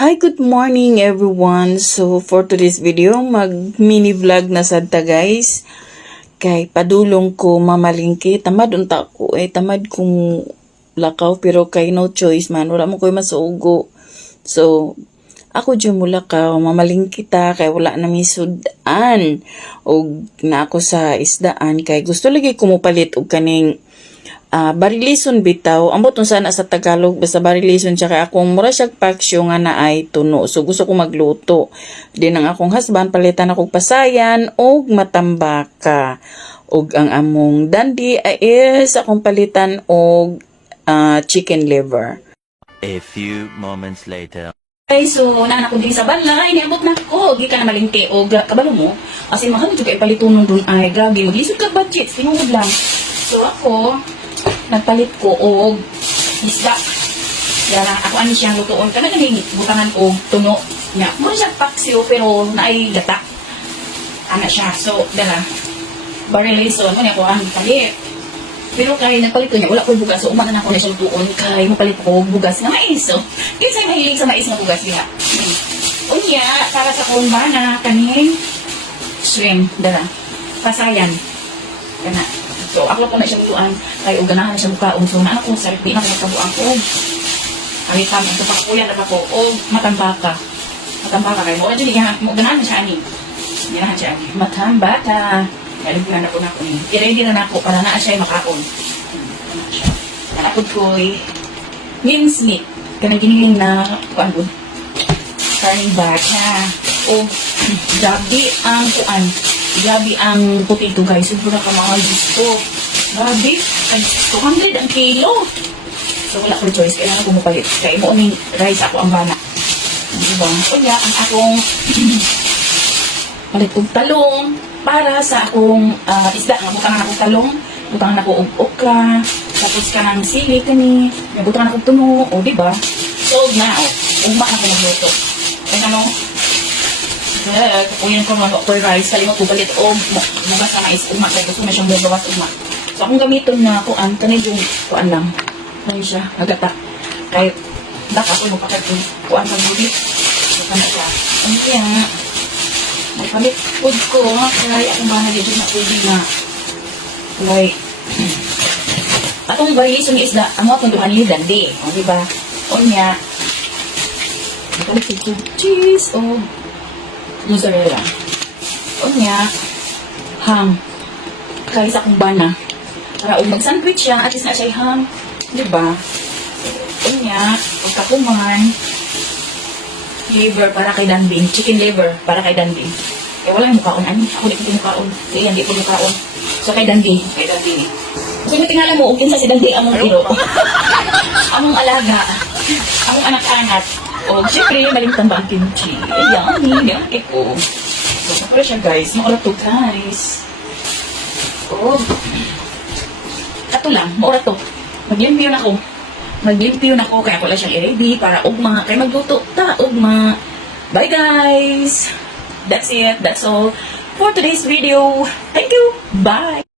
Hi, good morning everyone. So for today's video, mag mini vlog na sad ta guys. Kay padulong ko mamalingki, tamad unta ko tamad kong lakaw pero kay no choice man, wala mo koy masugo. So ako dyan mula ka, mamalingki ta kay wala na misudan og na ako sa isdaan kay gusto lagi ko mopalit og kaning barilison bitaw, ambot nun sana sa Tagalog, basta barilison siya kay akong mura siyag paksyo nga na ay tuno. So gusto ko magluto. Din ang akong husband, palitan akong pasayan og matambaka. Og ang among dandi is akong palitan og chicken liver. A few moments later. Okay, so naanak ko din sa balay, niabot na ko, di ka na malingti o kabalo mo, kasi mahal juga ipalitunon dun ay gagi, maglisod ka budget, sinungod lang. So ako, nagpalit ko og isda. Yara, ako ani siyang lutoon, kana ganing butangan og tuno niya. Mura siya paksiw pero naay gata. Ana siya, so dala. Barilison, mo niya ko ang palit. Pero kay nagpalit ko niya, wala ko bugas. So, umanan ako na siyang tuon. Kay mapalit ko bugas nga mais. So, yun sa'yo mahilig sa mais nga bugas. Diha. Unya, para sa kumbana, kaning shrimp. Dala. Pasayan. Kana. So, ako po na siyang tuan. Kay uganahan na siyang bukaon. So, naano ko, sarpi na nagkabuang ko. Kami kami, ito pakapuyan na ba ko. O, matambaka. Matambaka kayo. Mo, dyan, uganahan na siya ani. Uganahan siya ani. Matambaka. Naliguan ako na ko ni. I-ready na ako para na siya makaon. Nakapod ko mince meat. Kanang giniling na kuan ko. Karning bata. O gabi ang kuan. Gabi ang potato guys. Sobra ka mga gusto. Gabi. 200 ang kilo. So wala ko choice. Kailangan ko mapalit. Kaya mo ning rice ako ang bana. Diba? O ya, ang akong palit kong talong. Para sa akong isda, nga butangan akong talong, butangan ako og okra, tapos ka ng sili kani, butangan akong tuno, o diba? So, na, ugma na ako magluto. Kaya ano, kukunin ko mga okra rice, kalimot ko balit o bugas na mais, ugma, kaya gusto na siyang bugawas ugma. So, akong gamiton na kuan, kani yung kuan lang, kani siya, nagata. Kaya, daka ko yung pakat yung kuan ng bulit. So, kani siya. Ano kaya, magpalit food ko, kaya akong bahala dito na pwede na like atong variation ng isda, ang mga tunduhan nila dandi, o diba? O niya magpalit ito cheese o mozzarella, o niya ham kaya sa akong bana para o mag-sandwich siya, at least na siya ham, diba? O niya pagkakuman liver para kay Danbing, chicken liver para kay Danbing. Eh wala yung mukhaon, ano? Ako di ko mukhaon. Kaya hindi ko mukhaon. So kay Danbing, kay Danbing. So yung tingala mo, ugin sa si Danbing among ilo. Among alaga. Among anak-anak. O, syempre, malimtan ba ang kimchi? Ayan, hindi ang ko. So, siyempre siya guys. Maura to guys. O, ato lang, maura to. Maglimpyo na ko. Maglimpyo na ko, kaya wala siyang i-ready para ugma. Kaya magluto ta, ugma. Bye guys! That's it. That's all for today's video. Thank you. Bye.